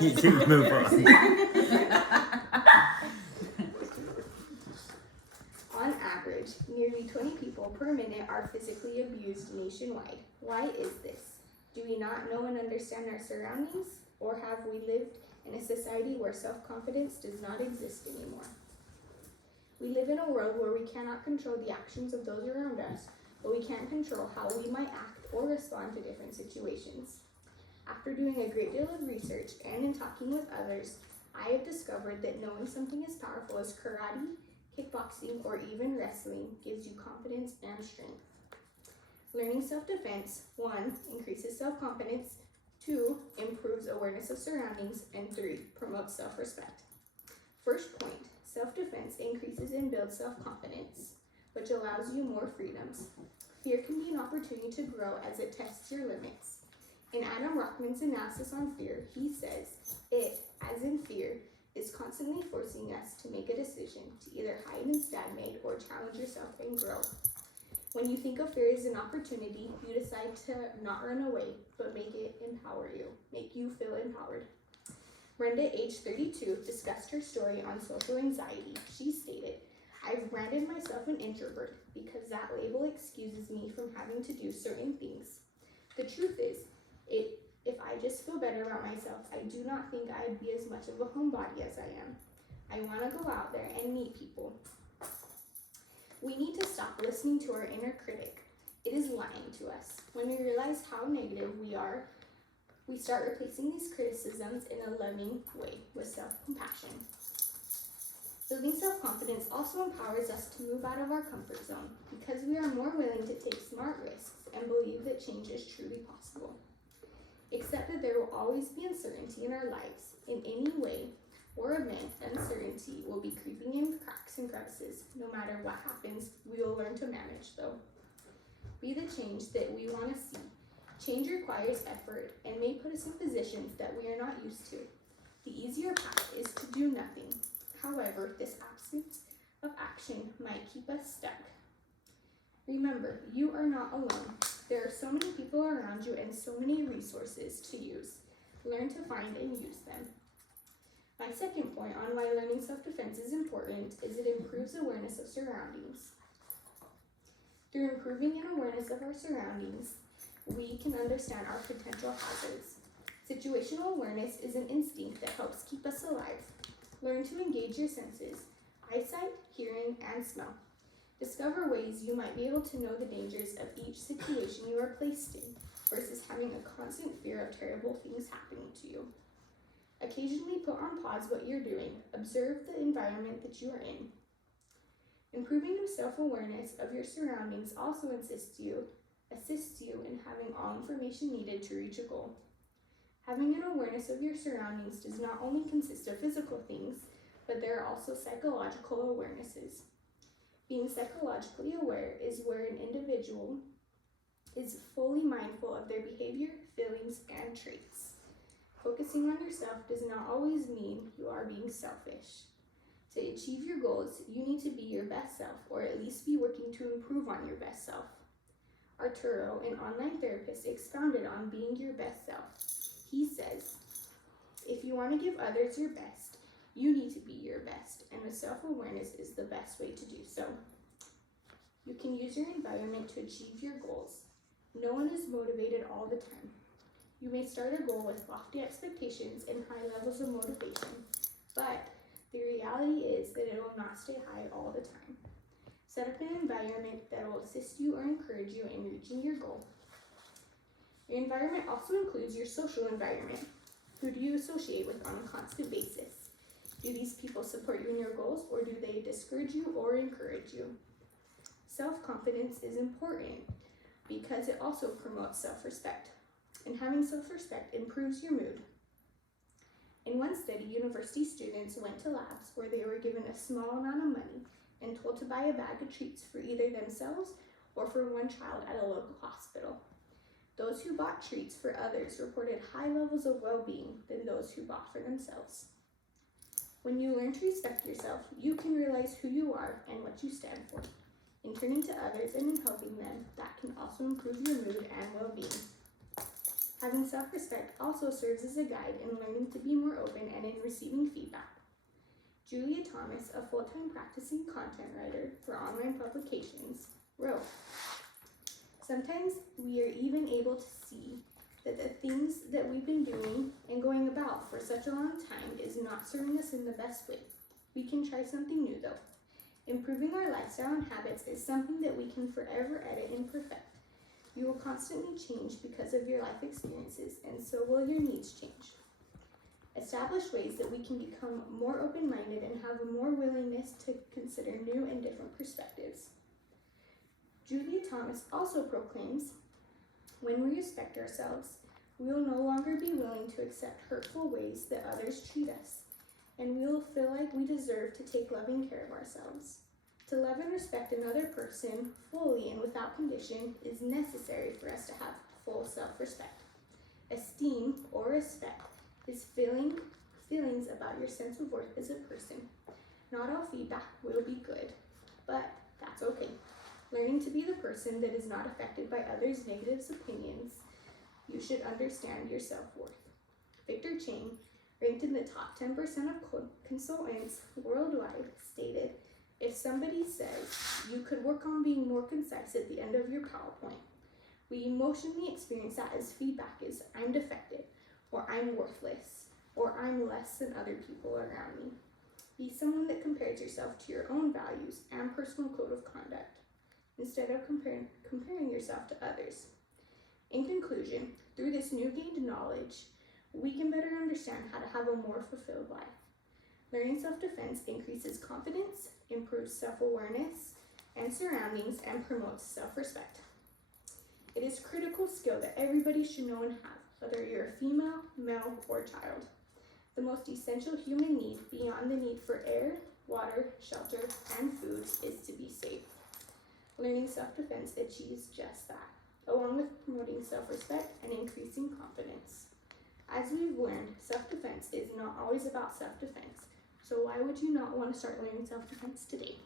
You can move on. On average, nearly 20 people per minute are physically abused nationwide. Why is this? Do we not know and understand our surroundings? Or have we lived in a society where self-confidence does not exist anymore? We live in a world where we cannot control the actions of those around us, but we can control how we might act or respond to different situations. After doing a great deal of research and in talking with others, I have discovered that knowing something as powerful as karate, kickboxing, or even wrestling gives you confidence and strength. Learning self-defense, 1, increases self-confidence, 2, improves awareness of surroundings, and 3, promotes self-respect. First point, self-defense increases and builds self-confidence, which allows you more freedoms. Fear can be an opportunity to grow as it tests your limits. In Adam Rockman's analysis on fear, he says, it, as in fear, is constantly forcing us to make a decision to either hide and stagnate or challenge yourself and grow. When you think of fear as an opportunity, you decide to not run away, but make it empower you, make you feel empowered. Brenda, age 32, discussed her story on social anxiety. She stated, I've branded myself an introvert because that label excuses me from having to do certain things. The truth is, if I just feel better about myself, I do not think I'd be as much of a homebody as I am. I want to go out there and meet people. We need to stop listening to our inner critic. It is lying to us. When we realize how negative we are, we start replacing these criticisms in a loving way with self-compassion. Building self-confidence also empowers us to move out of our comfort zone because we are more willing to take smart risks and believe that change is truly possible. Accept that there will always be uncertainty in our lives. In any way or event, uncertainty will be creeping in cracks and crevices. No matter what happens, we will learn to manage though. Be the change that we want to see. Change requires effort and may put us in positions that we are not used to. The easier path is to do nothing. However, this absence of action might keep us stuck. Remember, you are not alone. There are so many people around you and so many resources to use. Learn to find and use them. My second point on why learning self-defense is important is it improves awareness of surroundings. Through improving an awareness of our surroundings, we can understand our potential hazards. Situational awareness is an instinct that helps keep us alive. Learn to engage your senses, eyesight, hearing, and smell. Discover ways you might be able to know the dangers of each situation you are placed in versus having a constant fear of terrible things happening to you. Occasionally put on pause what you're doing. Observe the environment that you are in. Improving the self-awareness of your surroundings also assists you in having all information needed to reach a goal. Having an awareness of your surroundings does not only consist of physical things, but there are also psychological awarenesses. Being psychologically aware is where an individual is fully mindful of their behavior, feelings, and traits. Focusing on yourself does not always mean you are being selfish. To achieve your goals, you need to be your best self, or at least be working to improve on your best self. Arturo, an online therapist, expounded on being your best self. He says, if you want to give others your best, you need to be your best, and with self-awareness is the best way to do so. You can use your environment to achieve your goals. No one is motivated all the time. You may start a goal with lofty expectations and high levels of motivation, but the reality is that it will not stay high all the time. Set up an environment that will assist you or encourage you in reaching your goal. Your environment also includes your social environment. Who do you associate with on a constant basis? Do these people support you in your goals, or do they discourage you or encourage you? Self-confidence is important because it also promotes self-respect, and having self-respect improves your mood. In one study, university students went to labs where they were given a small amount of money and told to buy a bag of treats for either themselves or for one child at a local hospital. Those who bought treats for others reported high levels of well-being than those who bought for themselves. When you learn to respect yourself, you can realize who you are and what you stand for. In turning to others and in helping them, that can also improve your mood and well-being. Having self-respect also serves as a guide in learning to be more open and in receiving feedback. Julia Thomas, a full-time practicing content writer for online publications, wrote, "Sometimes we are even able to see that the things that we've been doing and going about for such a long time is not serving us in the best way. We can try something new though. Improving our lifestyle and habits is something that we can forever edit and perfect. You will constantly change because of your life experiences, and so will your needs change. Establish ways that we can become more open-minded and have a more willingness to consider new and different perspectives." Julia Thomas also proclaims, "When we respect ourselves, we will no longer be willing to accept hurtful ways that others treat us, and we will feel like we deserve to take loving care of ourselves. To love and respect another person fully and without condition is necessary for us to have full self-respect. Esteem or respect is feelings about your sense of worth as a person. Not all feedback will be good, but that's okay. Learning to be the person that is not affected by others' negative opinions, you should understand your self-worth." Victor Chang, ranked in the top 10% of consultants worldwide, stated, "If somebody says you could work on being more concise at the end of your PowerPoint, we emotionally experience that as feedback as I'm defective, or I'm worthless, or I'm less than other people around me. Be someone that compares yourself to your own values and personal code of conduct, instead of comparing yourself to others. In conclusion, through this new gained knowledge, we can better understand how to have a more fulfilled life. Learning self-defense increases confidence, improves self-awareness and surroundings, and promotes self-respect. It is a critical skill that everybody should know and have, whether you're a female, male, or child. The most essential human need beyond the need for air, water, shelter, and food is to be safe. Learning self-defense achieves just that, along with promoting self-respect and increasing confidence. As we've learned, self-defense is not always about self-defense, so why would you not want to start learning self-defense today?"